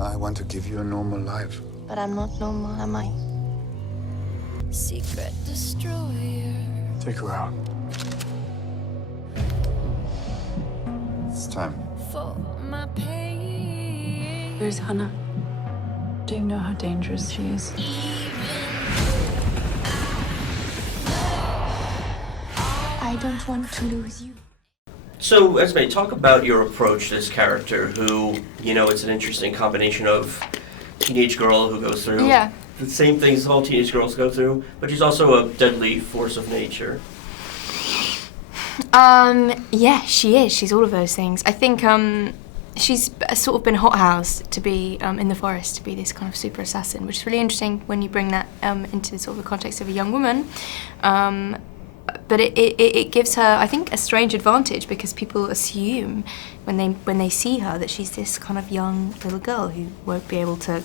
I want to give you a normal life. But I'm not normal, am I? Secret destroyer. Take her out. It's time. For my pain. Where's Hanna? Do you know how dangerous she is? I don't want to lose you. So, Esme, talk about your approach to this character who, you know, it's an interesting combination of teenage girl who goes through the same things all teenage girls go through, but she's also a deadly force of nature. Yeah, she is. She's all of those things. I think she's sort of been hothoused to be in the forest, to be this kind of super assassin, which is really interesting when you bring that into sort of the context of a young woman. But it gives her, I think, a strange advantage because people assume when they see her that she's this kind of young little girl who won't be able to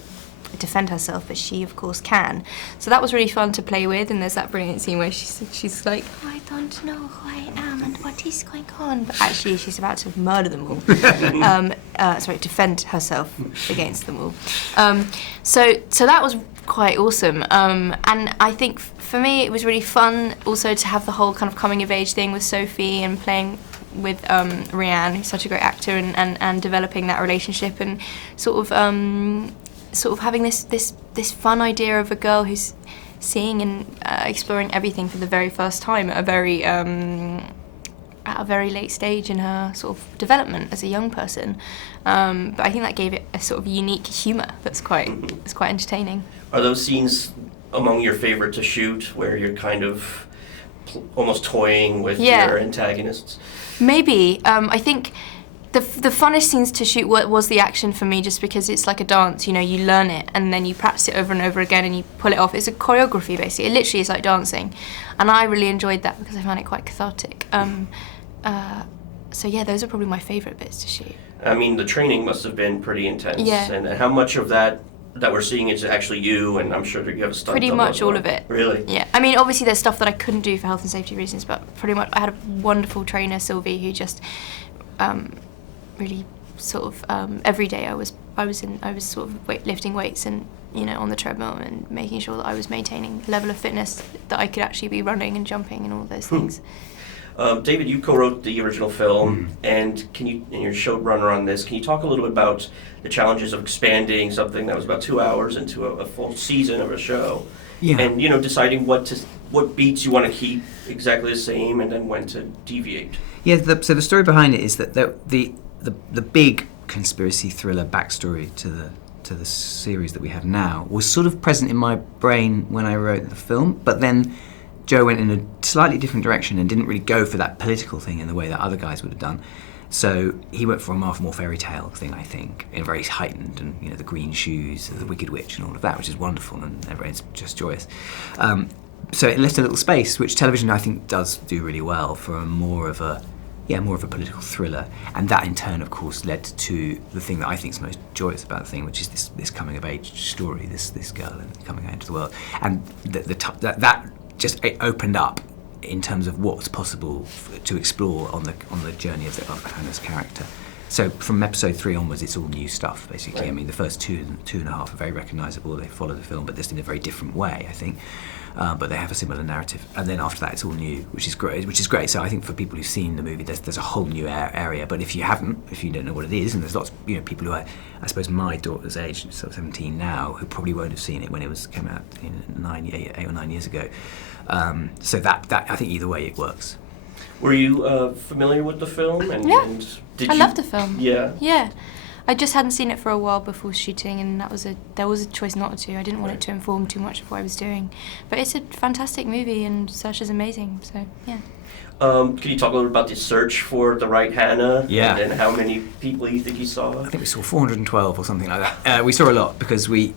defend herself, but she of course can. So that was really fun to play with, and there's that brilliant scene where she's like, oh, I don't know who I am and what is going on, but actually she's about to murder them all. Defend herself against them all. So that was quite awesome, and I think for me it was really fun also to have the whole kind of coming of age thing with Sophie and playing with Rianne, who's such a great actor, and developing that relationship and sort of having this fun idea of a girl who's seeing and exploring everything for the very first time at a very late stage in her sort of development as a young person. But I think that gave it a sort of unique humour that's quite entertaining. Are those scenes among your favorite to shoot, where you're kind of almost toying with your antagonists? Maybe. I think the funnest scenes to shoot was the action for me, just because it's like a dance. You know, you learn it and then you practice it over and over again and you pull it off. It's a choreography basically. It literally is like dancing, and I really enjoyed that because I found it quite cathartic. So yeah, those are probably my favourite bits to shoot. I mean, the training must have been pretty intense. Yeah. And how much of that we're seeing is actually you, and I'm sure that you have a stunt Pretty double much as well. all of it. Really? Yeah. I mean, obviously there's stuff that I couldn't do for health and safety reasons, but pretty much I had a wonderful trainer, Sylvie, who just really sort of every day I was sort of lifting weights and, you know, on the treadmill and making sure that I was maintaining a level of fitness that I could actually be running and jumping and all those things. David, you co-wrote the original film, and you're showrunner on this. Can you talk a little bit about the challenges of expanding something that was about 2 hours into a full season of a show? Yeah. And, you know, deciding what beats you want to keep exactly the same, and then when to deviate. Yeah. So the story behind it is that the big conspiracy thriller backstory to the series that we have now was sort of present in my brain when I wrote the film, but then Joe went in a slightly different direction and didn't really go for that political thing in the way that other guys would have done. So he went for a more fairy tale thing, I think, in a very heightened, and, you know, the green shoes, the Wicked Witch, and all of that, which is wonderful, and everyone's just joyous. So it left a little space, which television I think does do really well, for more of a political thriller, and that in turn, of course, led to the thing that I think is most joyous about the thing, which is this coming of age story, this girl coming out into the world, and that just opened up in terms of what's possible to explore on the journey of Hannah's character. So from episode 3 onwards, it's all new stuff, basically. Right. I mean, the first two and a half are very recognisable. They follow the film, but just in a very different way, I think. But they have a similar narrative, and then after that, it's all new, which is great. So I think for people who've seen the movie, there's a whole new area. But if you don't know what it is, and there's lots, you know, people who I suppose my daughter's age, sort of 17 now, who probably won't have seen it when it came out 8 or 9 years ago. So that I think either way it works. Were you familiar with the film? I loved the film. Yeah. Yeah. I just hadn't seen it for a while before shooting, and there was a choice not to. I didn't want it to inform too much of what I was doing. But it's a fantastic movie, and Saoirse's amazing, so yeah. Can you talk a little about the search for the right Hanna? Yeah. And how many people you think you saw? I think we saw 412 or something like that. We saw a lot because we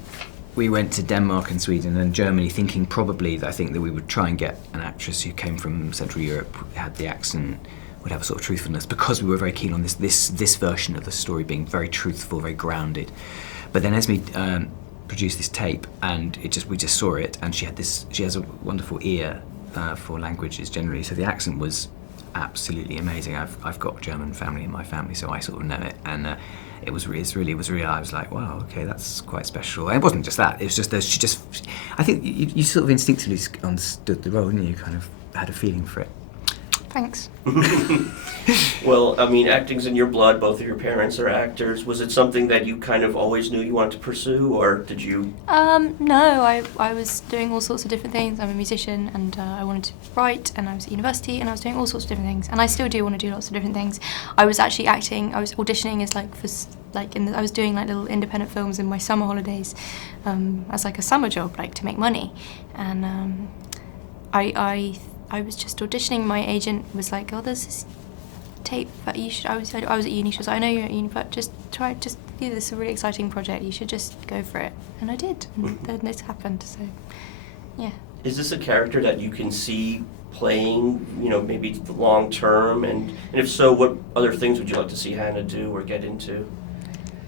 went to Denmark and Sweden and Germany, thinking probably that we would try and get an actress who came from Central Europe, had the accent, would have a sort of truthfulness, because we were very keen on this version of the story being very truthful, very grounded. But then Esme produced this tape, and we just saw it, and she has a wonderful ear for languages generally, so the accent was absolutely amazing. I've got German family in my family, so I sort of know it, it was really I was like, wow, okay, that's quite special. And it wasn't just that, it was just that she just, I think you sort of instinctively understood the role, and you kind of had a feeling for it. Thanks. Well, I mean, acting's in your blood. Both of your parents are actors. Was it something that you kind of always knew you wanted to pursue, or did you? No, I was doing all sorts of different things. I'm a musician, and I wanted to write, and I was at university, and I was doing all sorts of different things, and I still do want to do lots of different things. I was actually acting. I was auditioning as I was doing like little independent films in my summer holidays, as like a summer job, like to make money, and I was just auditioning. My agent was like, "Oh, there's this tape that you should." I was at uni. She was like, "I know you're at uni, but just yeah, this is a really exciting project. You should just go for it." And I did, and then this happened. So, yeah. Is this a character that you can see playing, you know, maybe long term? And if so, what other things would you like to see Hanna do or get into?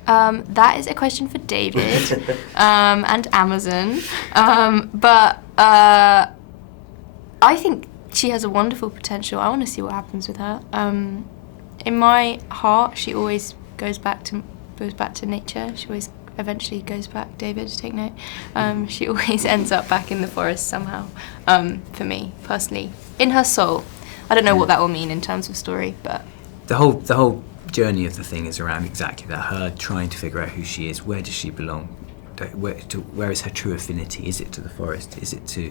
That is a question for David and Amazon. But I think she has a wonderful potential. I want to see what happens with her. In my heart, she always goes back to nature. She always eventually goes back. David, take note. She always ends up back in the forest somehow. For me personally, in her soul. I don't know what that will mean in terms of story, but the whole journey of the thing is around exactly that. Her trying to figure out who she is. Where does she belong? Where is her true affinity? Is it to the forest? Is it to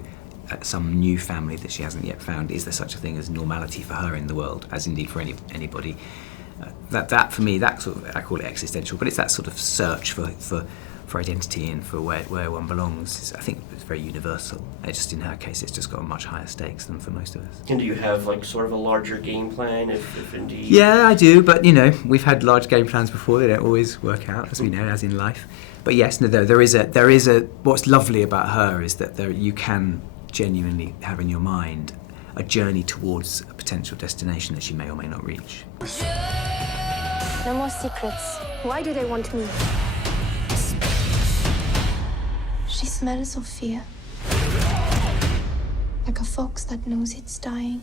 some new family that she hasn't yet found? Is there such a thing as normality for her in the world, as indeed for anybody? That for me, that sort of, I call it existential, but it's that sort of search for identity and for where one belongs. I think it's very universal. Just in her case, it's just got much higher stakes than for most of us. And do you have like sort of a larger game plan, if indeed? Yeah, I do, but you know, we've had large game plans before. They don't always work out, as we know, as in life. But yes, no, there is a. What's lovely about her is that you can genuinely have in your mind a journey towards a potential destination that she may or may not reach. No more secrets. Why do they want me? She smells of fear. Like a fox that knows it's dying.